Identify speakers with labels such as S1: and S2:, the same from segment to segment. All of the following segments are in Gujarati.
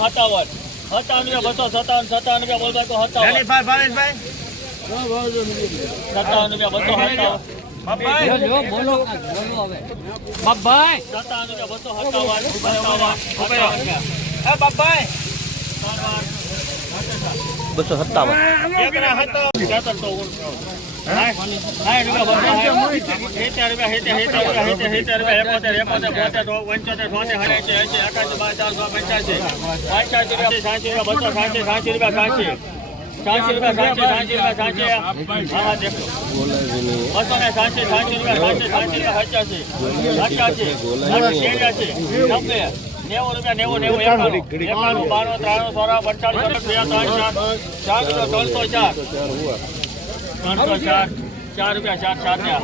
S1: સત્તાવન. સત્તાવન રૂપિયા બસો સત્તાવન સત્તાવન રૂપિયા બોલભાઈ તો સત્તાવન. રૂપિયા બસો સત્તાવન.
S2: બાબાઈ
S1: બસો સત્તાવન સાઠ રૂપિયા સિત્તેર રૂપિયા સિત્તેર રૂપિયા રૂપિયા બસો ને સાસી સાચી રૂપિયા સાસી સાચી રૂપિયા પચાસી પચાસી ત્યાસી નબ્બે નેવું રૂપિયા નેવું નેવું એકાણું. એકાણું બાણું ત્રાણું સોળા પંચાણું બે ત્રણ ચાર ચાર ત્રણસો ચાર. ત્રણસો ચાર. ચાર રૂપિયા ચાર ચાર. ને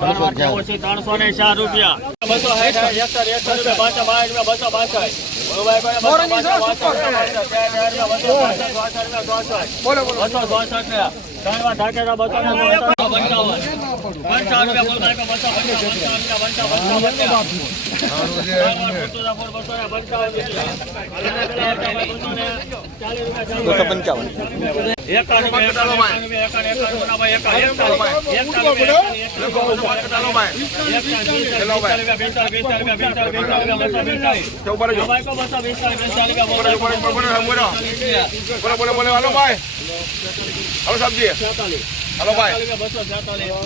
S1: ત્રણ વાર જેવો છે? ત્રણસો ને ચાર રૂપિયા. બસો સાઠ એકસો એકસો રૂપિયા પાંચસો બાવીસ રૂપિયા બસો બાસઠ બસો બાસઠ બોલો બોલો. બસો ચોસઠ ને બસો પંચાવન બોલો
S3: બોલો બોલો હાલો ભાઈ હાલો સાહેબજી હલો ભાઈ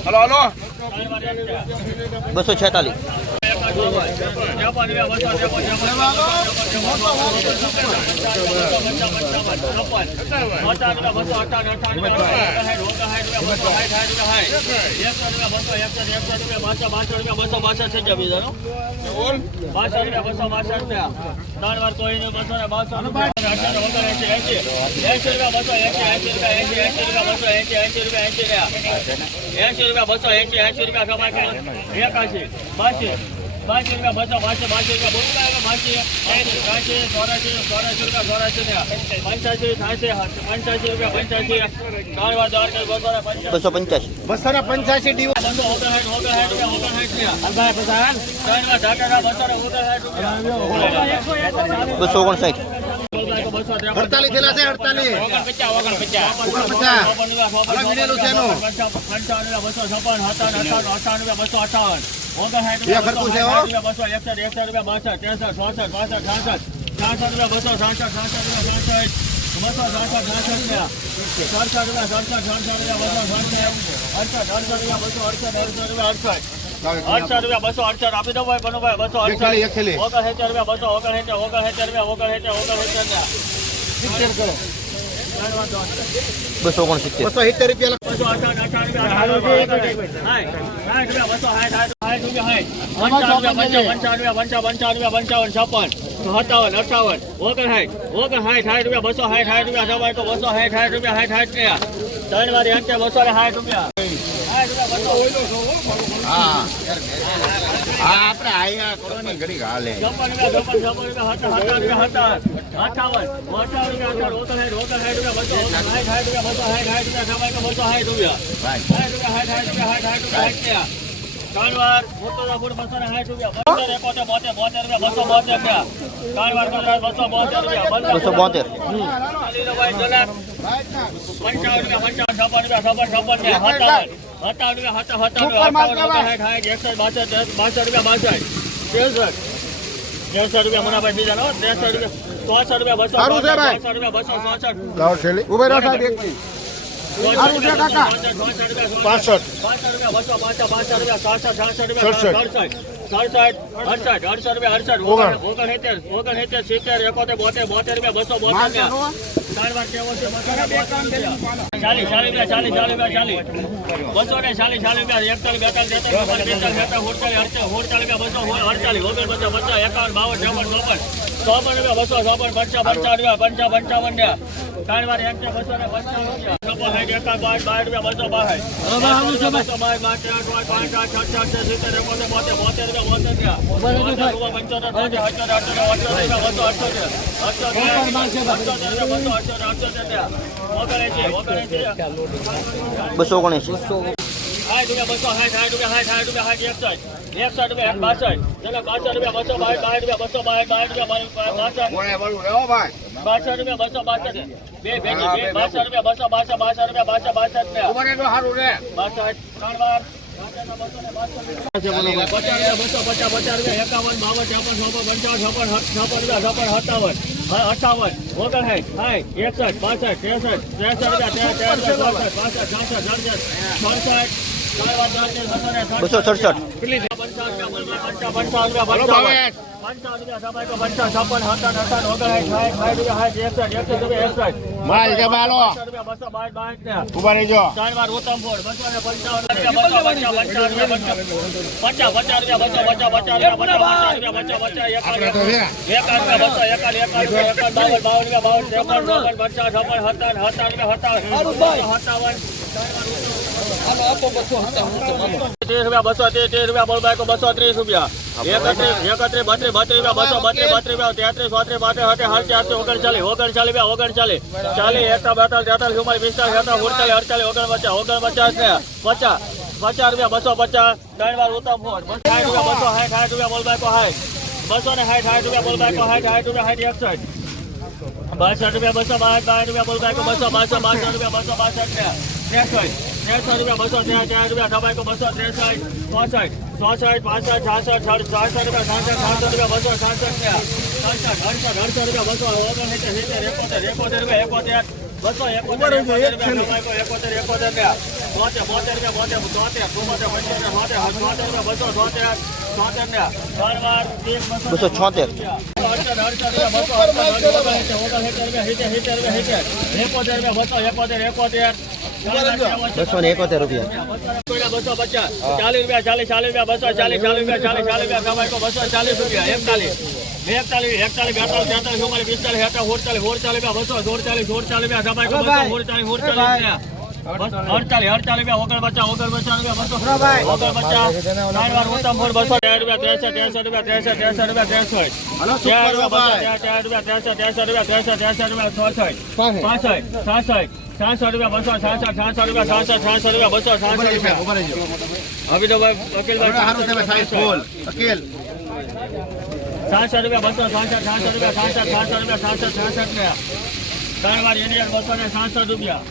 S3: હલો હલો
S2: બસો છેતાલીસ.
S1: ત્રણ વાર કોઈ બસો ને બાસો એસી રૂપિયા બસો એસી એસી રૂપિયા એસી એસી રૂપિયા બસો એસી એસી રૂપિયા એસી રૂપિયા એસી રૂપિયા બસો એસી એસી રૂપિયા એકાશી, બાસી. બાસી રૂપિયા બસો પાંચસો પાંચસો રૂપિયા બોલી લાગે પાંચસો પાંચસો ચોરાસી ચોરાસી રૂપિયા ચોરાસી ને પંચ્યાસી સાસે પંચ્યાસી રૂપિયા પંચ્યાસી ત્રણ વાર દ્વારકા પંચ્યાસી
S2: બસો પંચ્યાસી.
S3: બસો ને પંચ્યાસી ડીવો
S1: બસો ઓગણસાઠ ઓગણસાઠ રૂપિયા ઓગણસાઠ ને ત્રણ વાર ઢાકાના બસો ને ઓગણસાઠ રૂપિયા.
S2: બસો ઓગણસાઠ.
S3: અડતાલીસ થયેલા છે અડતાલીસ.
S1: પચાસ પચાસ
S3: ઓગણપચાસ.
S1: પંચાવન બસો છપ્પન અઠાવન અઠાવન રૂપિયા બસો અઠાવન.
S3: બે ખરખું છે, હો.
S1: રૂપિયા બસો એકસઠ એકસઠ રૂપિયા બાસઠ ત્રેસઠ ચોસઠ પાસઠ છાસઠ છાસઠ રૂપિયા બસો છાસઠ છાસઠ રૂપિયા છાસઠ બસો છાસઠ છાસઠ રૂપિયા. સડસઠ રૂપિયા સડસઠ સડસઠ રૂપિયા બસો સડસઠ અડસઠ અડસઠ રૂપિયા બસો અડસઠ અડસઠ રૂપિયા અડસઠ. અડસઠ રૂપિયા બસો અડસઠ. આપી દો ભાઈ બનોભાઈ બસો
S3: ઓગણ હેચર એક થેલી.
S1: અડસઠ ઓગણસિત્તેર રૂપિયા બસો ઓગણસિત્તેર ઓગણસિત્તેર રૂપિયા ઓગણ ઓગણસિત્તર રૂપિયા.
S3: કરો
S2: બસો ઓગણસિત્તેર.
S3: બસો સિત્તેર રૂપિયા
S1: બસો અઠાવન છપ્પન સત્તાવન અઠાવન. ઓગણસાઠ ઓગણસાઠ સાઠ રૂપિયા બસો સાઠ સાઠ રૂપિયા જવાય તો બસો સાઠ સાઠ રૂપિયા સાઠ સાઠ રૂપિયા. ત્રણ વાર અંતે બસો ને સાઠ રૂપિયા.
S3: હા હા આપણે આયા કરો ને ઘડી હાલે.
S1: રૂપિયા રૂપિયા રૂપિયા રૂપિયા રૂપિયા બસો રૂપિયા રૂપિયા રૂપિયા રૂપિયા રૂપિયા રૂપિયા ત્રણ વાર મોટો ને સાઠ રૂપિયા પંદર એકોતેર બોતેર. બોતેર રૂપિયા બસો બોતેર ગયા ત્રણ વાર પંદર બસો બોતેર રૂપિયા
S2: બસો બોતેર
S1: પંચાવન રૂપિયા પંચાવન છપ્પન રૂપિયા છપ્પન છપ્પન સત્તાવન. રૂપિયા એકસઠ બાસઠ રૂપિયા બાસઠ. ત્રેસઠ ત્રેસઠ રૂપિયા મનાભાઈ બીજા નો ત્રેસઠ રૂપિયા. ચોસઠ રૂપિયા બસો. ચોસઠ રૂપિયા બસો ચોસઠ.
S3: ઉભે રહો સાહેબ એક. મિનિટ. પાસઠ.
S1: બસો પાસઠ પાસઠ રૂપિયા સાસઠ સાસઠ રૂપિયા
S3: સડસઠ.
S1: અડસઠ અડસઠ રૂપિયા અડસઠ.
S3: ઓગણ.
S1: ઓગણસિત્તેર ઓગણસિત્તેર સિત્તેર એકોતેર બોતેર બોતેર રૂપિયા બસો બોતેર બસો ચાલીસ ચાલીસ ચાલીસ ચાલીસ ચાલીસ. બસો ને ચાલીસ ચાલીસ એકતાલીસ બેતાલીસ તેતાલીસ ચુમ્માલીસ, બેતાલીસ અડતાલીસ અડતાલીસ બસો અડતાલીસ ઓગણ પચાસ પચાસ એકાવન બાવન ચોપન ચોપન. ચોપન રૂપિયા બસો ચોપન પંચા પંચાવન રૂપિયા પંચા પંચાવન ને ત્રણ વાર એક બસો ને પંચાવન રૂપિયા બસો સાઠ એકાદ બાર બાર રૂપિયા બસો બાસઠ બસો બાર બાર પાંચ પાંચ આઠ છ છ સિત્તેર એકોતેર બોતેર બોતેર રૂપિયા બોતેર રૂપિયા પંચોતેર બસો બસો
S2: બસો
S1: સાઠ રૂપિયા બસો સાઠ સાઠ રૂપિયા સાઠ સાઠ રૂપિયા સાઠ એકસઠ એકસઠ રૂપિયા બાસઠ ચલો બાસઠ રૂપિયા બસો બાસઠ બાસઠ રૂપિયા બસો બાસઠ બાસઠ રૂપિયા બાસઠ બાસઠ રૂપિયા બસો બાસઠ બે ભેગી બે બાસઠ રૂપિયા બસો બાસઠ બાસઠ રૂપિયા બાસઠ બાસઠ
S3: રે
S1: બાસઠ ત્રણ વાર અઠાવન ઓગણસાઠ સાઠ એકસઠ બાસઠ ત્રેસઠ ત્રેસઠ રૂપિયા તેર તેર રૂપિયા ચોસઠ પાસઠ છાસઠ સડસઠ સડસઠ બસો સડસઠ.
S3: માલ
S1: ને
S3: ઊભા રહેજો
S1: ત્રણ વાર ઉત્તમ બસો ને પંચાવન રૂપિયા બસો બાવન બાવન બાવન ત્રીસ રૂપિયા બસો ત્રીસ રૂપિયા બોલબાઈ કો બસો ત્રીસ રૂપિયા એકત્રીસ એકત્રીસ બત્રીસ બત્રીસ રૂપિયા બસો બત્રીસ બત્રીસ રૂપિયા તેત્રીસ ચોત્રીસ પાંત્રીસ સાઠ હાલ ચારસો ઓગણચાલીસ ઓગણચાલીસ રૂપિયા ઓગણચાલીસ ચાલીસ એકતા બેતાલીસ તેતાલીસ ચુમ્માલીસ પિસ્તાલીસ એકતા ઉડતાલીસ અડતાલીસ ઓગણ પચાસ ઓગણ પચાસ ને પચાસ પચાસ રૂપિયા બસો પચાસ ત્રણ સાઠ રૂપિયા બસો સાઠ સાઠ રૂપિયા બોલબાઈ સાઠ બસો ને સાઠ સાઠ રૂપિયા બોલ બાઈકો સાઠ સાઠ રૂપિયા સાઠ એકસઠ બાસઠ રૂપિયા બસો બાસઠ બાસઠ રૂપિયા બોલ બાઈકો બસો બાસઠ બાસઠ રૂપિયા બસો બાસઠ ને ત્રેસઠ ત્રેસઠ રૂપિયા બસો ત્યાં ચાર રૂપિયા ટબાઈકો બસો ત્રેસઠ ચોસઠ ચોસઠ પાસઠ છાસઠ સાસઠ રૂપિયા સાસઠ સાતસો રૂપિયા બસો સાસઠ ને સડસઠ અડસઠ રૂપિયા બસો ઓગણસિત્તેર સિત્તેર એકોતેર એકોતેર રૂપિયા એકોતેર બસો એકોતેર એકોતેર રૂપિયા એકોતેર એકોતેર બોતેર બોતેર રૂપિયા બોતેર તોતેર ચુમ્મોતેર પંચોતેર બોતેર ચોતેર રૂપિયા બસો ચોતેર ચોતેર ને ત્રણ વાર એક
S2: બસો છોતેર બસો ને એકોતેર રૂપિયા
S1: બસો પચાસ ચાલીસ રૂપિયા ચાલીસ ચાલીસ રૂપિયા બસો ચાલીસ ચાલીસ રૂપિયા ચાલીસ ચાલીસ રૂપિયા બસો ચાલીસ રૂપિયા એકતાલીસ અડતાલીસ રૂપિયા ઓગણ પચાસ ઓગણ રૂપિયા બસો રૂપિયા ત્રેસઠ રૂપિયા ત્રેસઠ ત્રેસઠ રૂપિયા ત્રેસઠ ચાર રૂપિયા બસો ચાર રૂપિયા ત્રેસઠ ત્રેસઠ રૂપિયા ત્રેસઠ પાસઠ છાસઠ છાસઠ રૂપિયા બસો છાસઠ છાસઠ રૂપિયા છાસઠ છાસઠ રૂપિયા બસો છાસઠ રૂપિયા. હવે તો ભાઈ રૂપિયા બસો છાસઠ છાસઠ રૂપિયા છાસઠ છાસઠ રૂપિયા છાસઠ છાસઠ ને ત્રણ વાર ઇન્ડિયન બસો ને છાસઠ રૂપિયા.